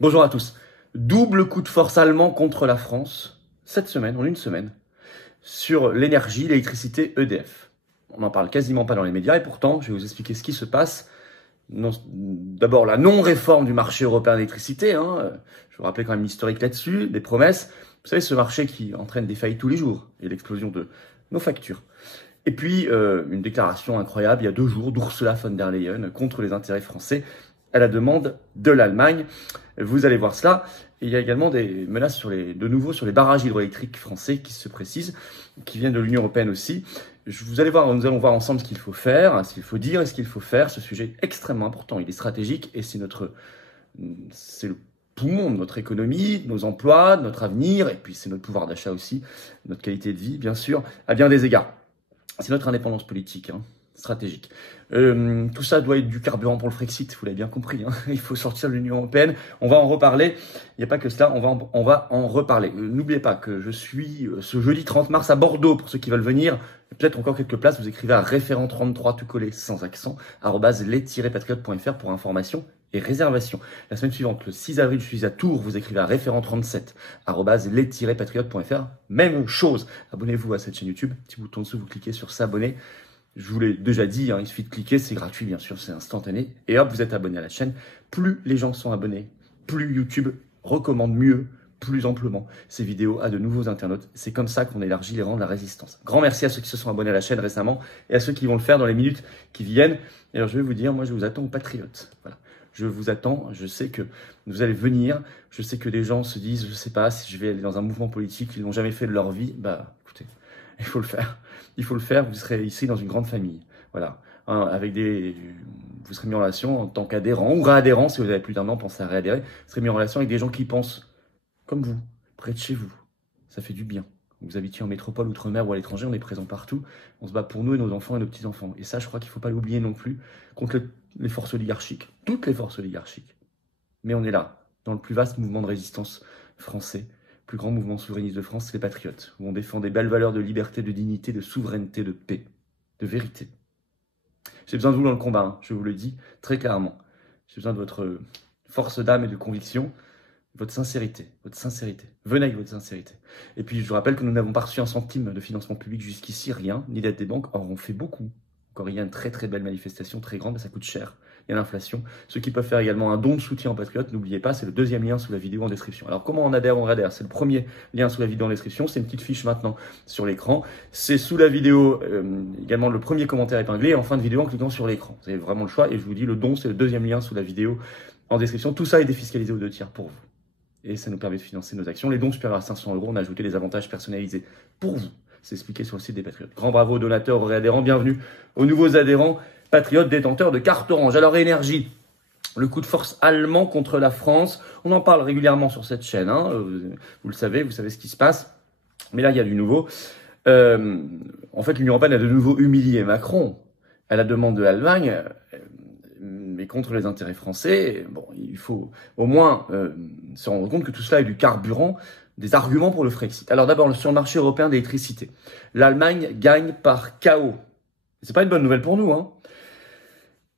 Bonjour à tous. Double coup de force allemand contre la France, cette semaine, en une semaine, sur l'énergie, l'électricité EDF. On n'en parle quasiment pas dans les médias et pourtant, je vais vous expliquer ce qui se passe. D'abord, la non-réforme du marché européen d'électricité. Je vous rappelle quand même l'historique là-dessus, des promesses. Vous savez, ce marché qui entraîne des failles tous les jours et l'explosion de nos factures. Et puis, une déclaration incroyable il y a 2 jours d'Ursula von der Leyen contre les intérêts français à la demande de l'Allemagne. Vous allez voir cela. Et il y a également des menaces de nouveau sur les barrages hydroélectriques français qui se précisent, qui viennent de l'Union européenne aussi. Nous allons voir ensemble ce qu'il faut faire, ce qu'il faut dire et ce qu'il faut faire. Ce sujet est extrêmement important, il est stratégique et c'est le poumon de notre économie, de nos emplois, de notre avenir, et puis c'est notre pouvoir d'achat aussi, notre qualité de vie, bien sûr, à bien des égards. C'est notre indépendance politique, stratégique. Tout ça doit être du carburant pour le Frexit, vous l'avez bien compris. Il faut sortir de l'Union européenne. On va en reparler. Il n'y a pas que cela, on va en reparler. N'oubliez pas que je suis ce jeudi 30 mars à Bordeaux, pour ceux qui veulent venir. Peut-être encore quelques places, vous écrivez à référent 33 tout collé sans accent, @les-patriotes.fr pour information et réservation. La semaine suivante, le 6 avril, je suis à Tours, vous écrivez à référent 37, @les-patriotes.fr. Même chose. Abonnez-vous à cette chaîne YouTube. Petit bouton dessous, vous cliquez sur s'abonner. Je vous l'ai déjà dit, il suffit de cliquer, c'est gratuit bien sûr, c'est instantané. Et hop, vous êtes abonné à la chaîne. Plus les gens sont abonnés, plus YouTube recommande mieux, plus amplement ces vidéos à de nouveaux internautes. C'est comme ça qu'on élargit les rangs de la résistance. Grand merci à ceux qui se sont abonnés à la chaîne récemment et à ceux qui vont le faire dans les minutes qui viennent. Et alors je vais vous dire, moi je vous attends aux patriotes. Voilà. Je vous attends, je sais que vous allez venir, je sais que des gens se disent, je sais pas si je vais aller dans un mouvement politique qu'ils n'ont jamais fait de leur vie. Bah écoutez, il faut le faire. Il faut le faire, vous serez ici dans une grande famille. Voilà. Vous serez mis en relation en tant qu'adhérent ou réadhérent, si vous avez plus d'un an, pensez à réadhérer. Vous serez mis en relation avec des gens qui pensent comme vous, près de chez vous. Ça fait du bien. Vous habitiez en métropole, outre-mer ou à l'étranger, on est présent partout. On se bat pour nous et nos enfants et nos petits-enfants. Et ça, je crois qu'il ne faut pas l'oublier non plus, contre les forces oligarchiques, toutes les forces oligarchiques. Mais on est là, dans le plus vaste mouvement de résistance français. Plus grand mouvement souverainiste de France, c'est les patriotes, où on défend des belles valeurs de liberté, de dignité, de souveraineté, de paix, de vérité. J'ai besoin de vous dans le combat, je vous le dis très clairement. J'ai besoin de votre force d'âme et de conviction, votre sincérité, Venez avec votre sincérité. Et puis je vous rappelle que nous n'avons pas reçu un centime de financement public jusqu'ici, rien, ni d'aide des banques. Or on fait beaucoup. Encore il y a une très très belle manifestation, très grande, mais ça coûte cher. Il y a l'inflation. Ceux qui peuvent faire également un don de soutien aux patriotes, n'oubliez pas, c'est le 2e lien sous la vidéo en description. Alors comment on adhère, c'est le premier lien sous la vidéo en description, c'est une petite fiche maintenant sur l'écran. C'est sous la vidéo également le premier commentaire épinglé et en fin de vidéo en cliquant sur l'écran. Vous avez vraiment le choix et je vous dis le don, c'est le 2e lien sous la vidéo en description. Tout ça est défiscalisé aux 2 tiers pour vous. Et ça nous permet de financer nos actions. Les dons supérieurs à 500 €, on a ajouté des avantages personnalisés pour vous. C'est expliqué sur le site des Patriotes. Grand bravo aux donateurs, aux réadhérents, bienvenue aux nouveaux adhérents, patriotes détenteurs de carte orange. Alors énergie, le coup de force allemand contre la France, on en parle régulièrement sur cette chaîne, vous le savez, vous savez ce qui se passe. Mais là, il y a du nouveau. En fait, l'Union européenne a de nouveau humilié Macron à la demande de l'Allemagne, mais contre les intérêts français. Bon, il faut au moins se rendre compte que tout cela est du carburant, des arguments pour le Frexit. Alors d'abord, sur le marché européen d'électricité, l'Allemagne gagne par chaos. C'est pas une bonne nouvelle pour nous,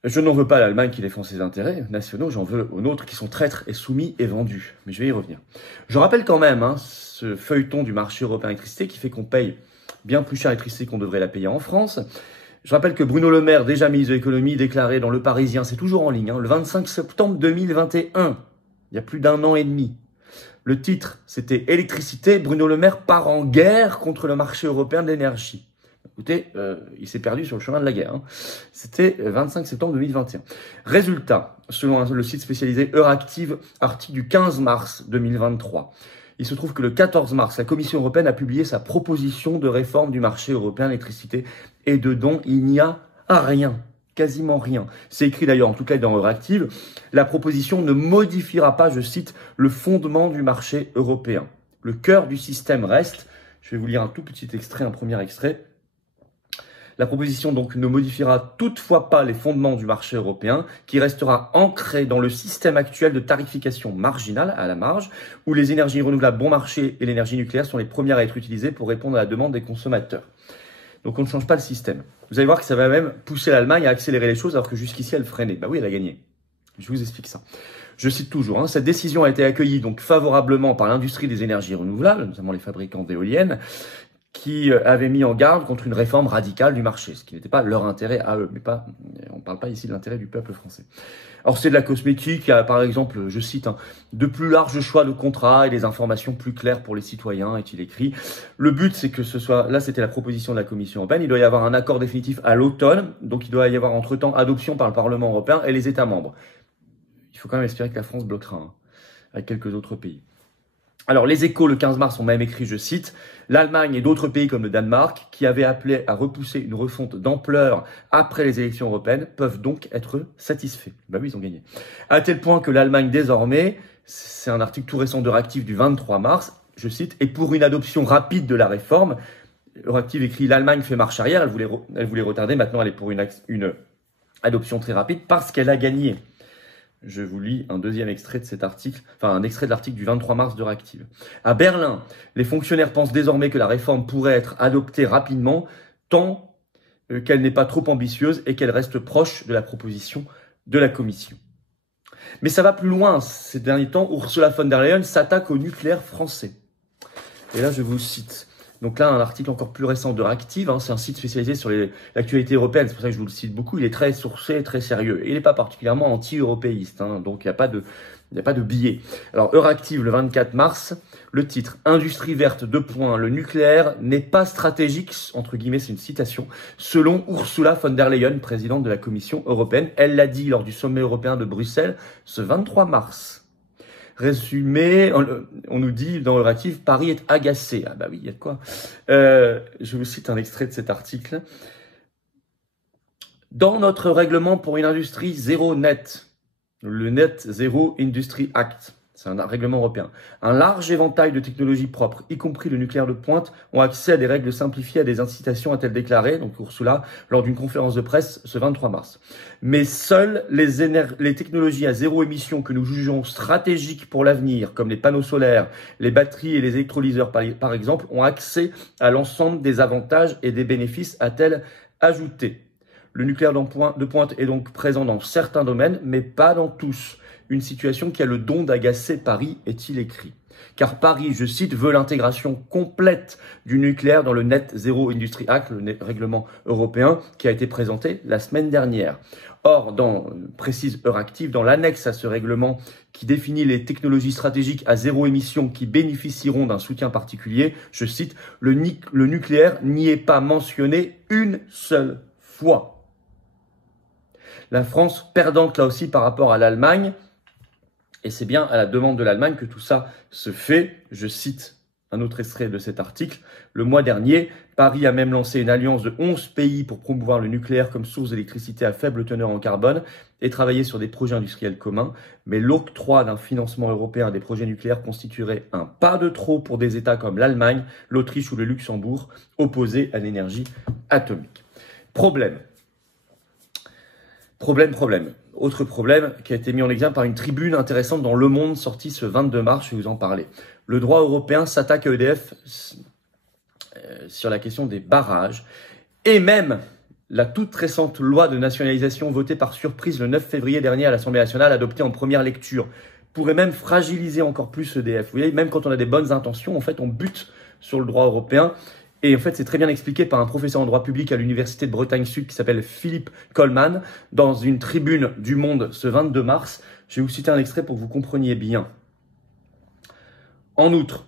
Je n'en veux pas à l'Allemagne qui défend ses intérêts nationaux, j'en veux aux nôtres qui sont traîtres et soumis et vendus. Mais je vais y revenir. Je rappelle quand même ce feuilleton du marché européen d'électricité qui fait qu'on paye bien plus cher l'électricité qu'on devrait la payer en France. Je rappelle que Bruno Le Maire, déjà ministre de l'économie, déclarait dans Le Parisien, c'est toujours en ligne, le 25 septembre 2021, il y a plus d'1 an et demi. Le titre, c'était « Électricité, Bruno Le Maire part en guerre contre le marché européen de l'énergie ». Écoutez, il s'est perdu sur le chemin de la guerre. C'était 25 septembre 2021. Résultat, selon le site spécialisé Euractiv, article du 15 mars 2023. Il se trouve que le 14 mars, la Commission européenne a publié sa proposition de réforme du marché européen de l'électricité. Et dedans, il n'y a rien. Quasiment rien. C'est écrit d'ailleurs, en tout cas dans Euractiv, la proposition ne modifiera pas, je cite, le fondement du marché européen. Le cœur du système reste, je vais vous lire un tout petit extrait, un premier extrait. La proposition donc ne modifiera toutefois pas les fondements du marché européen, qui restera ancré dans le système actuel de tarification marginale, à la marge, où les énergies renouvelables bon marché et l'énergie nucléaire sont les premières à être utilisées pour répondre à la demande des consommateurs. Donc on ne change pas le système. Vous allez voir que ça va même pousser l'Allemagne à accélérer les choses alors que jusqu'ici elle freinait. Bah oui, elle a gagné. Je vous explique ça. Je cite toujours, hein, cette décision a été accueillie donc favorablement par l'industrie des énergies renouvelables, notamment les fabricants d'éoliennes, qui avaient mis en garde contre une réforme radicale du marché, ce qui n'était pas leur intérêt à eux, mais on ne parle pas ici de l'intérêt du peuple français. Alors c'est de la cosmétique, par exemple, je cite, hein, de plus larges choix de contrats et des informations plus claires pour les citoyens, est-il écrit. Le but, c'est que ce soit, là c'était la proposition de la Commission européenne, il doit y avoir un accord définitif à l'automne, donc il doit y avoir entre-temps adoption par le Parlement européen et les États membres. Il faut quand même espérer que la France bloquera, hein, avec quelques autres pays. Alors, les Échos, le 15 mars, ont même écrit, je cite, « L'Allemagne et d'autres pays comme le Danemark, qui avaient appelé à repousser une refonte d'ampleur après les élections européennes, peuvent donc être satisfaits. » Ben oui, ils ont gagné. À tel point que l'Allemagne, désormais, c'est un article tout récent d'Euractiv du 23 mars, je cite, « Et pour une adoption rapide de la réforme, Euractiv écrit, l'Allemagne fait marche arrière, elle voulait retarder, maintenant elle est pour une adoption très rapide parce qu'elle a gagné. » Je vous lis un deuxième extrait de cet article, enfin un extrait de l'article du 23 mars d'Euractiv. À Berlin, les fonctionnaires pensent désormais que la réforme pourrait être adoptée rapidement, tant qu'elle n'est pas trop ambitieuse et qu'elle reste proche de la proposition de la Commission. Mais ça va plus loin. Ces derniers temps, Ursula von der Leyen s'attaque au nucléaire français. Et là, je vous cite. Donc là, un article encore plus récent d'Euractiv, hein, c'est un site spécialisé sur l'actualité européenne, c'est pour ça que je vous le cite beaucoup, il est très sourcé, très sérieux. Et il n'est pas particulièrement anti-européiste, hein, donc il n'y a pas de biais. Alors Euractiv, le 24 mars, le titre « Industrie verte, : le nucléaire n'est pas stratégique », entre guillemets, c'est une citation, selon Ursula von der Leyen, présidente de la Commission européenne. Elle l'a dit lors du sommet européen de Bruxelles ce 23 mars. Résumé, on nous dit dans Euractiv, Paris est agacé. Ah bah oui, il y a de quoi. Je vous cite un extrait de cet article. Dans notre règlement pour une industrie zéro net, le Net Zero Industry Act, c'est un règlement européen, un large éventail de technologies propres, y compris le nucléaire de pointe, ont accès à des règles simplifiées, à des incitations, a-t-elle déclaré, donc Ursula, lors d'une conférence de presse ce 23 mars. Mais seules les technologies à zéro émission que nous jugeons stratégiques pour l'avenir, comme les panneaux solaires, les batteries et les électrolyseurs par exemple, ont accès à l'ensemble des avantages et des bénéfices, a-t-elle ajouté. Le nucléaire de pointe est donc présent dans certains domaines, mais pas dans tous. Une situation qui a le don d'agacer Paris, est-il écrit. Car Paris, je cite, veut l'intégration complète du nucléaire dans le Net Zero Industry Act, le règlement européen, qui a été présenté la semaine dernière. Or, précise Euractiv, dans l'annexe à ce règlement qui définit les technologies stratégiques à zéro émission qui bénéficieront d'un soutien particulier, je cite, le nucléaire n'y est pas mentionné une seule fois. La France perdante là aussi par rapport à l'Allemagne, et c'est bien à la demande de l'Allemagne que tout ça se fait. Je cite un autre extrait de cet article. Le mois dernier, Paris a même lancé une alliance de 11 pays pour promouvoir le nucléaire comme source d'électricité à faible teneur en carbone et travailler sur des projets industriels communs. Mais l'octroi d'un financement européen des projets nucléaires constituerait un pas de trop pour des États comme l'Allemagne, l'Autriche ou le Luxembourg, opposés à l'énergie atomique. Problème. Autre problème qui a été mis en exergue par une tribune intéressante dans Le Monde sortie ce 22 mars, je vais vous en parler. Le droit européen s'attaque à EDF sur la question des barrages et même la toute récente loi de nationalisation votée par surprise le 9 février dernier à l'Assemblée nationale, adoptée en première lecture, pourrait même fragiliser encore plus EDF. Vous voyez, même quand on a des bonnes intentions, en fait, on bute sur le droit européen. Et en fait, c'est très bien expliqué par un professeur en droit public à l'Université de Bretagne Sud qui s'appelle Philippe Coleman dans une tribune du Monde ce 22 mars. Je vais vous citer un extrait pour que vous compreniez bien. En outre,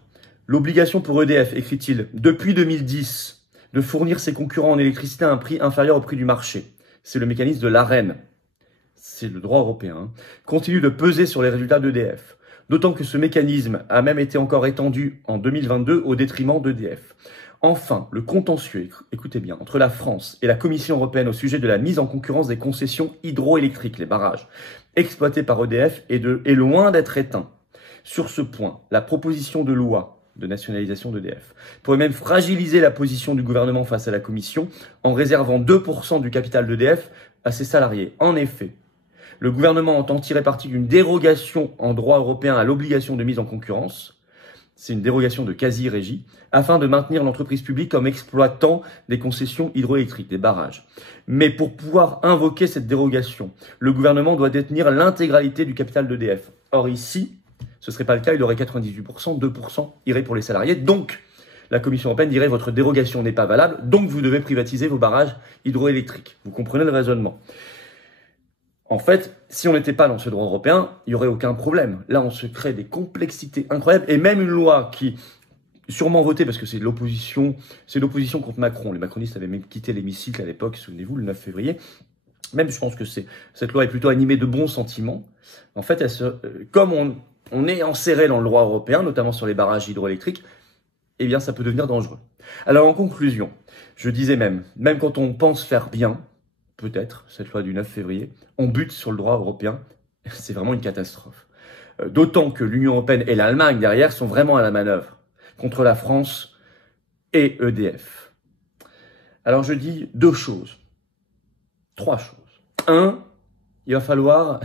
l'obligation pour EDF, écrit-il, depuis 2010, de fournir ses concurrents en électricité à un prix inférieur au prix du marché. C'est le mécanisme de l'AREN. C'est le droit européen. Hein, continue de peser sur les résultats d'EDF. D'autant que ce mécanisme a même été encore étendu en 2022 au détriment d'EDF. Enfin, le contentieux, écoutez bien, entre la France et la Commission européenne au sujet de la mise en concurrence des concessions hydroélectriques, les barrages, exploités par EDF est loin d'être éteint. Sur ce point, la proposition de loi de nationalisation d'EDF pourrait même fragiliser la position du gouvernement face à la Commission en réservant 2% du capital d'EDF à ses salariés. En effet, le gouvernement entend tirer parti d'une dérogation en droit européen à l'obligation de mise en concurrence. C'est une dérogation de quasi-régie, afin de maintenir l'entreprise publique comme exploitant des concessions hydroélectriques, des barrages. Mais pour pouvoir invoquer cette dérogation, le gouvernement doit détenir l'intégralité du capital d'EDF. Or ici, ce ne serait pas le cas, il aurait 98%, 2% irait pour les salariés. Donc, la Commission européenne dirait votre dérogation n'est pas valable, donc vous devez privatiser vos barrages hydroélectriques. Vous comprenez le raisonnement. En fait, si on n'était pas dans ce droit européen, il n'y aurait aucun problème. Là, on se crée des complexités incroyables et même une loi qui sûrement votée parce que c'est l'opposition contre Macron. Les macronistes avaient même quitté l'hémicycle à l'époque, souvenez-vous, le 9 février. Même je pense que cette loi est plutôt animée de bons sentiments. En fait, comme on est enserré dans le droit européen, notamment sur les barrages hydroélectriques, eh bien, ça peut devenir dangereux. Alors, en conclusion, je disais même quand on pense faire bien, peut-être, cette loi du 9 février, on bute sur le droit européen, c'est vraiment une catastrophe. D'autant que l'Union européenne et l'Allemagne derrière sont vraiment à la manœuvre contre la France et EDF. Alors, je dis trois choses. Un, il va falloir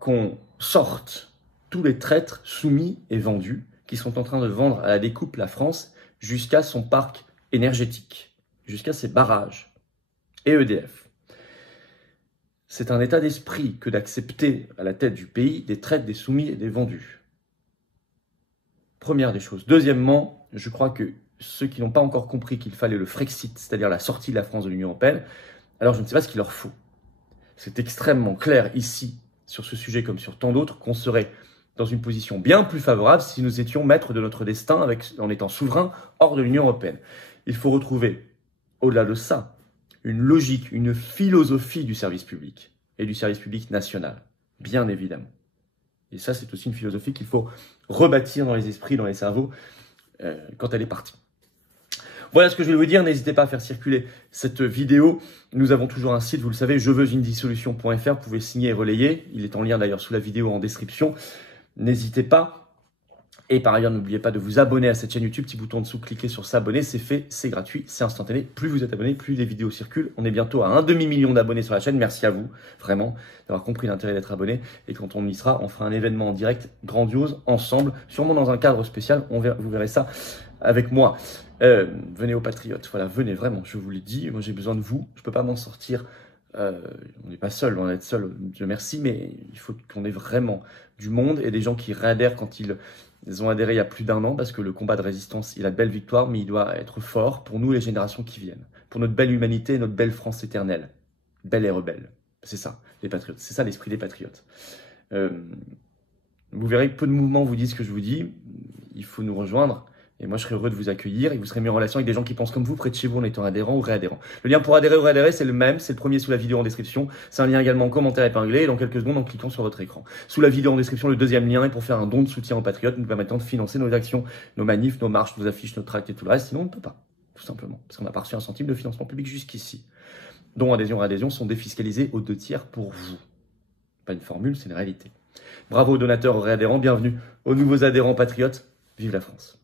qu'on sorte tous les traîtres soumis et vendus qui sont en train de vendre à la découpe la France jusqu'à son parc énergétique, jusqu'à ses barrages et EDF. C'est un état d'esprit que d'accepter à la tête du pays des traîtres, des soumis et des vendus. Première des choses. Deuxièmement, je crois que ceux qui n'ont pas encore compris qu'il fallait le Frexit, c'est-à-dire la sortie de la France de l'Union européenne, alors je ne sais pas ce qu'il leur faut. C'est extrêmement clair ici, sur ce sujet comme sur tant d'autres, qu'on serait dans une position bien plus favorable si nous étions maîtres de notre destin en étant souverains hors de l'Union européenne. Il faut retrouver, au-delà de ça, une logique, une philosophie du service public et du service public national, bien évidemment. Et ça, c'est aussi une philosophie qu'il faut rebâtir dans les esprits, dans les cerveaux, quand elle est partie. Voilà ce que je vais vous dire. N'hésitez pas à faire circuler cette vidéo. Nous avons toujours un site, vous le savez, jeveuxunedissolution.fr. Vous pouvez signer et relayer. Il est en lien d'ailleurs sous la vidéo en description. N'hésitez pas. Et par ailleurs, n'oubliez pas de vous abonner à cette chaîne YouTube. Petit bouton en dessous, cliquez sur s'abonner. C'est fait, c'est gratuit, c'est instantané. Plus vous êtes abonné, plus les vidéos circulent. On est bientôt à 1,5 million d'abonnés sur la chaîne. Merci à vous, vraiment, d'avoir compris l'intérêt d'être abonné. Et quand on y sera, on fera un événement en direct grandiose, ensemble, sûrement dans un cadre spécial. Vous verrez ça avec moi. Venez aux Patriotes. Voilà, venez vraiment, je vous l'ai dit. Moi, j'ai besoin de vous. Je peux pas m'en sortir. On n'est pas seul, on va être seul, Dieu merci, mais il faut qu'on ait vraiment du monde et des gens qui réadhèrent quand ils ont adhéré il y a plus d'1 an, parce que le combat de résistance, il a de belles victoires, mais il doit être fort pour nous, les générations qui viennent, pour notre belle humanité, notre belle France éternelle, belle et rebelle. C'est ça, les patriotes, c'est ça l'esprit des patriotes. Vous verrez que peu de mouvements vous disent ce que je vous dis, il faut nous rejoindre. Et moi, je serais heureux de vous accueillir et vous serez mis en relation avec des gens qui pensent comme vous près de chez vous en étant adhérent ou réadhérent. Le lien pour adhérer ou réadhérer, c'est le même. C'est le premier sous la vidéo en description. C'est un lien également en commentaire épinglé et dans quelques secondes en cliquant sur votre écran. Sous la vidéo en description, le deuxième lien est pour faire un don de soutien aux patriotes, nous permettant de financer nos actions, nos manifs, nos marches, nos affiches, nos tracts et tout le reste. Sinon, on ne peut pas. Tout simplement. Parce qu'on n'a pas reçu un centime de financement public jusqu'ici. Dont adhésion et réadhésion sont défiscalisés aux 2 tiers pour vous. Pas une formule, c'est une réalité. Bravo aux donateurs, aux réadhérents. Bienvenue aux nouveaux adhérents patriotes. Vive la France.